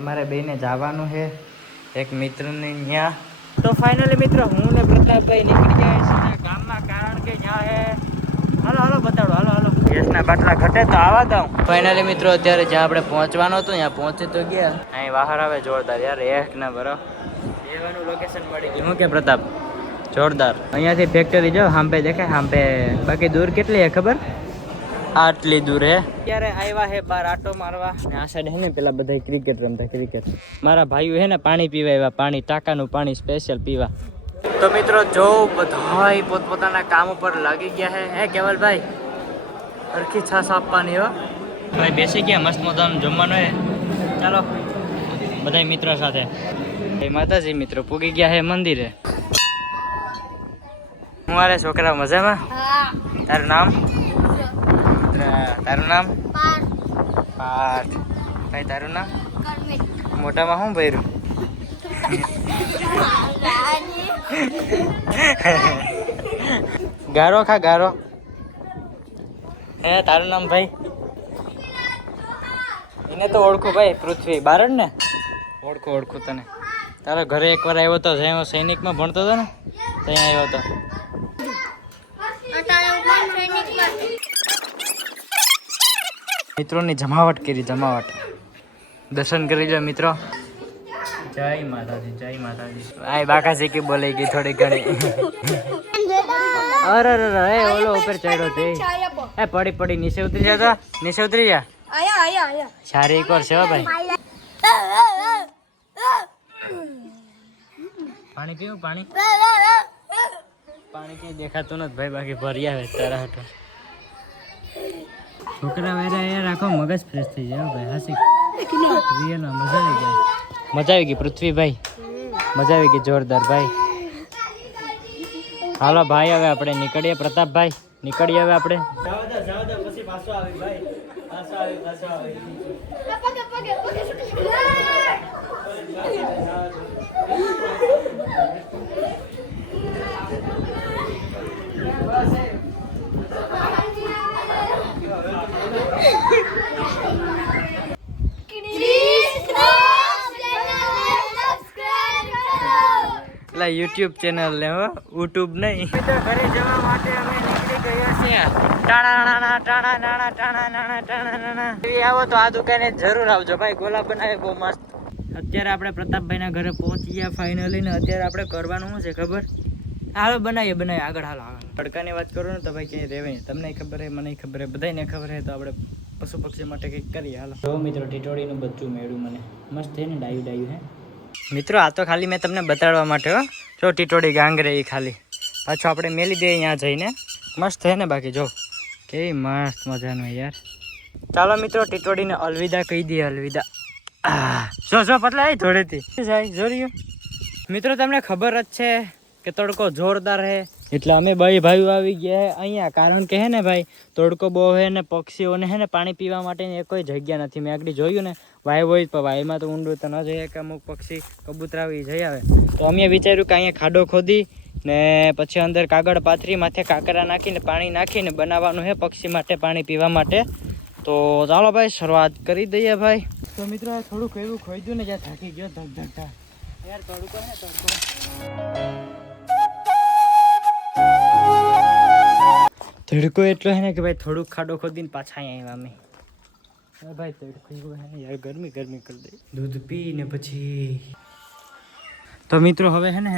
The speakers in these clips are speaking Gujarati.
અમારે બેને જવાનું છે એક મિત્રની ત્યાં. તો ફાઇનલી મિત્રો હું ને પ્રતાપભાઈ નીકળી ગયા છીએ ગામમાં, કારણ કે જ્યાં હે હાલો બતાડો હાલો ગેસના બાટલા ઘટે તો આવા દઉં. ફાઇનલી મિત્રો અત્યારે જ્યાં આપણે પહોંચવાનું હતું ત્યાં પહોંચી તો ગયા. અહીં બહાર આવે જોરદાર યાર, એક ના બરો એવાનું લોકેશન મળી ગયું. શું કે પ્રતાપ જોરદાર. અહીંયાથી ફેક્ટરી જો હાંભે દેખાય, હાંભે બાકી દૂર કેટલી હે ખબર? આટલી દૂર હે. અત્યારે આવ્યા હે બાર આટો મારવા. આ સાઈડ હે ને પેલા બધા ક્રિકેટ રમતા, ક્રિકેટ. મારા ભાઈઓ હે ને પાણી પીવા આવ્યા, પાણી ટાંકાનું પાણી સ્પેશિયલ પીવા. તો મિત્રો જો બધાય પોતપોતાના કામ ઉપર લાગી ગયા હે કેવલભાઈ? સરખી છાસ આપવાની હો ભાઈ. બેસી ગયા, મસ્ત મજાનું જમવાનું હે. ચાલો બધા મિત્રો સાથે. માતાજી મિત્રો પૂગી ગયા હે મંદિરે. હું મારે છોકરા મજામાં? તારું નામ? તારું નામ? પાર્થ. ભાઈ તારું નામ? મોટામાં શું ભર્યું? ગારો ખા ગારો. હે તારું નામ ભાઈ? એને તો ઓળખું ભાઈ, પૃથ્વી બારણ ને ઓળખું તને. તારા ઘરે એકવાર આવ્યો હતો, જ્યાં સૈનિકમાં ભણતો હતો ને ત્યાં આવ્યો હતો. મિત્રોની જમાવટ કરી, જમાવટ. દર્શન કરી લો મિત્રો. જય માતાજી, જય માતાજી. આ બાકા શીખી બોલે ગઈ થોડી ઘણી. અરે ઓલો ઉપર ચડ્યો તે પડી નીચે ઉતરી જા. તો નીચે ઉતરી જા. સારી એક વાર છે ભાઈ. પાણી પીવું? પાણી કઈ દેખાતું નથી ભાઈ, બાકી ભરી આવે તારા હાટો. છોકરા વેરા યાર આખો મગજ ફ્રેશ થઈ જાય ભાઈ. હાસી રિયલ મજા આવી ગઈ. મજા આવી ગઈ પૃથ્વીભાઈ, મજા આવી ગઈ જોરદાર ભાઈ. હાલો ભાઈ હવે આપણે નીકળીએ. પ્રતાપભાઈ નીકળીએ હવે આપણે. પછી પાછો આવી ભાઈ, પાછો આવી. YouTube ચેનલ ને હો, YouTube નહીં. તો ઘરે જવા માટે અમે નીકળી ગયા છીએ. ટાણા. આવો તો આ દુકાને જરૂર આવજો ભાઈ, ગોલા બનાવે બહુ મસ્ત. અત્યારે આપણે પ્રતાપભાઈ ના ઘરે પહોંચી ગયા ફાઇનલી. ને અત્યારે આપણે કરવાનું શું છે ખબર? હાલો બનાવીએ આગળ. હાલો તડકાની વાત કરું ને તો ભાઈ ક્યાંય રહેવાય. તમને ખબર હે, મને ખબર હે, બધાને ખબર હે. તો આપણે પશુ પક્ષી માટે કંઈક કરીએ. હાલો જો મિત્રો ટીટોડીનું બચ્ચું મેળ્યું મને. મસ્ત છે ને, ડાયું હે મિત્રો. આ તો ખાલી મેં તમને બતાડવા માટે હો. જો ટીટોડી ગાંગરે એ ખાલી પાછું આપણે મેલી દઈએ અહીંયા જઈને. મસ્ત છે ને બાકી જો કેવી મસ્ત મજાનું યાર. ચાલો મિત્રો ટીટોડીને અલવિદા કહી દઈએ, અલવિદા. જો પતલા થોડેથી જાય જોર્યું. મિત્રો તમને ખબર જ છે કે તડકો જોરદાર હે, એટલે અમે ભાઈઓ આવી ગયા હે અહીંયા. કારણ કે હે ને ભાઈ તડકો બહુ હે ને પક્ષીઓને હે ને પાણી પીવા માટેની કોઈ જગ્યા નથી. મેં આગળ જોયું ને વાય હોય પણ વાયમાં તો ઊંડું તો ન જઈએ કે અમુક પક્ષી કબૂતરા આવી જઈ આવે. તો અમે વિચાર્યું કે અહીંયા ખાડો ખોદી ને પછી અંદર કાગળ પાથરી માથે કાંકરા નાખીને પાણી નાખીને બનાવવાનું છે પક્ષી માટે પાણી પીવા માટે. તો ચાલો ભાઈ શરૂઆત કરી દઈએ ભાઈ. તો મિત્રો થોડુંક એવું ખોઈ ને જ્યાં થાકી ગયો ધક યાર. તડકો હે તડકો એટલો હે ને કે ભાઈ થોડુંક ખાડો ખોદીને પાછા અહીંયા આવ્યા અમે. ભાઈ તડકો હે યાર, ગરમી કરી દે. દૂધ પીને પછી તો મિત્રો હવે હે ને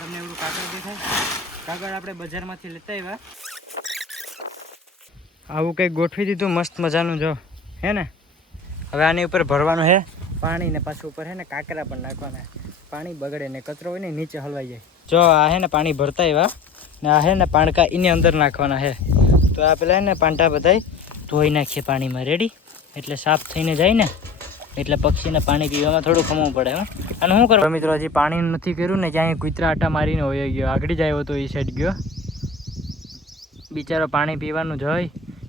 તમને એવું કાગળ દેખાય? કાગળ આપણે બજારમાંથી લેતા આવ્યા. આવું કંઈક ગોઠવી દીધું મસ્ત મજાનું જો હે ને. હવે આની ઉપર ભરવાનું હે પાણી ને પાછું ઉપર હે ને કાંકરા પણ નાખવાના. પાણી બગડે ને કચરો હોય ને નીચે હલવાઈ જાય. જો આ હે ને પાણી ભરતા આવ્યા ને આ હે ને પાણકા એની અંદર નાખવાના હે. તો આ પેલા ને પાંટા બધાય ધોઈ નાખીએ પાણીમાં. રેડી? એટલે સાફ થઈને જાય ને એટલે પક્ષીને પાણી પીવામાં થોડું ખમવું પડે. અને શું કરવા મિત્રો હજી પાણી નથી કર્યું ને ત્યાં કૂતરા આટા મારીને હોય ગયો. આગળ જ આવ્યો તો એ સાઈડ ગયો બિચારો પાણી પીવાનું જોઈ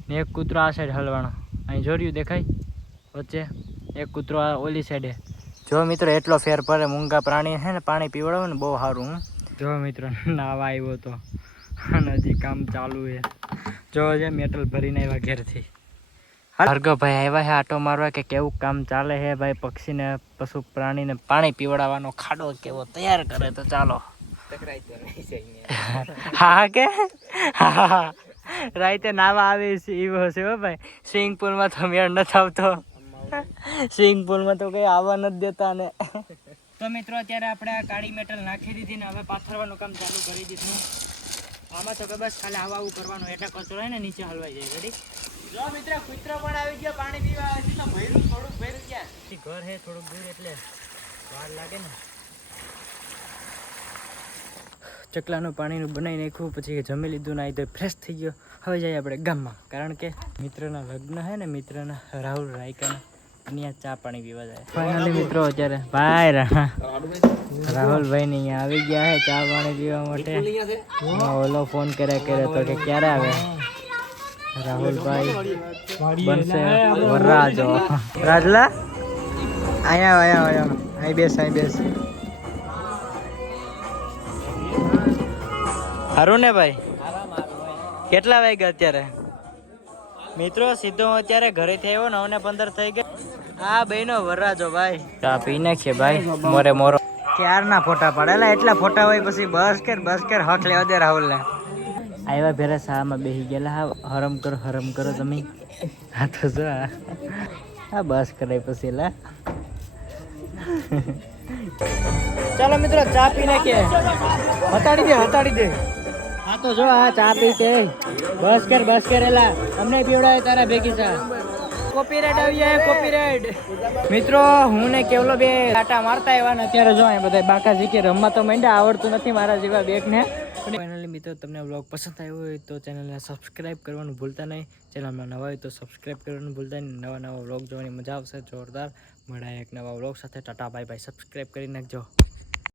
ને એક કૂતરો આ સાઈડ હલવાનો. અહીં જોર્યું દેખાય વચ્ચે એક કૂતરો આ ઓલી સાઈડે. જો મિત્રો એટલો ફેર પડે. મૂંગા પ્રાણી હે ને પાણી પીવડાવે ને બહુ સારું. જો મિત્રો નાવા આવ્યો તો અને હજી કામ ચાલુ છે. જો છે મેટલ ભરીને આવ્યા ઘેરથી. ભાર્ગવભાઈ આવ્યા છે આટો મારવા કે કેવું કામ ચાલે છે ભાઈ, પક્ષીને પશુ પ્રાણીને પાણી પીવડાવવાનો ખાડો કેવો તૈયાર કરે તો ચાલો. હા કે હા રાઈતે નાવા આવે છે એવો છે હો ભાઈ. સ્વિમિંગ પુલમાં તો મેળ નથી આવતો, સ્વિમિંગ પુલમાં તો કઈ આવવા નથી દેતા ને. તો મિત્રો અત્યારે આપણે આ કાળી મેટલ નાખી દીધી ને હવે પાથરવાનું કામ ચાલુ કરી દીધું. આમાં તો બસ ખાલી આવું કરવાનું, એટલે કચરો હોય ને નીચે હલવાઈ જાય. રેડી? જો મિત્ર કૂતરો પણ આવી ગયો પાણી પીવા આવે છે. તો ભર્યું થોડુંક ભર્યું ક્યાં ઘર હે થોડુંક દૂર એટલે વાર લાગે ને. ચકલાનું પાણીનું બનાવી નાખ્યું, પછી જમી લીધું ને તો ફ્રેશ થઈ ગયો. હવે જઈએ આપણે ગામમાં, કારણ કે મિત્રના લગ્ન હે ને, મિત્રના રાહુલ રાયકાના, ત્યાં ચા પાણી પીવા જાય. ફાઇનલી મિત્રો અત્યારે ભાઈ રાહુલભાઈ ને અહીંયા આવી ગયા હે ચા પાણી પીવા માટે. ઓલો ફોન કર્યા તો કે ક્યારે આવે રાહુલભાઈ? બનશે વરરાજો. રાજલા અહીંયા અહીં બેસ હારું ને ભાઈ? કેટલા વાગ્યા અત્યારે? મિત્રો સીધો અત્યારે ઘરેથી આવ્યો, 9:15 થઈ ગયા. આ બેનો વરરાજો ભાઈ. ચા પી નાખીએ ભાઈ. મોરો ક્યારના ફોટા પાડેલા, એટલા ફોટા હોય પછી બસ કર હક લેવા દે રાહુલ ને. આવ્યા ભેરા શામાં બેસી ગયેલા. હરમ કરો તમે. હા તો જો હા બસ કરાય પછી લા. ચાલો મિત્રો ચા પી નાખીએ. હટાડી દે. હા તો જો આ ચા પી કે બસ કર એલા અમને પીવડાવે તારા ભેગી ચા. કોપીરાઈટ આવી જાય કોપીરાઈટ. મિત્રો હું ને કેવલો બે આટા મારતા આવ્યા ને અત્યારે જો અહીં બધા બાકા જીકે રમવા તો માંડ્યા. આવડતું નથી મારા જેવા બેગને. ફાઇનલી મિત્રો તમને વ્લોગ પસંદ આવ્યો હોય તો ચેનલને સબસ્ક્રાઈબ કરવાનું ભૂલતા નહીં. ચેનલમાં નવા હોય તો સબસ્ક્રાઈબ કરવાનું ભૂલતા નહીં. નવા વ્લોગ જોવાની મજા આવશે જોરદાર. મળાય એક નવા વ્લોગ સાથે. Tata bye bye. સબસ્ક્રાઈબ કરી નાખજો.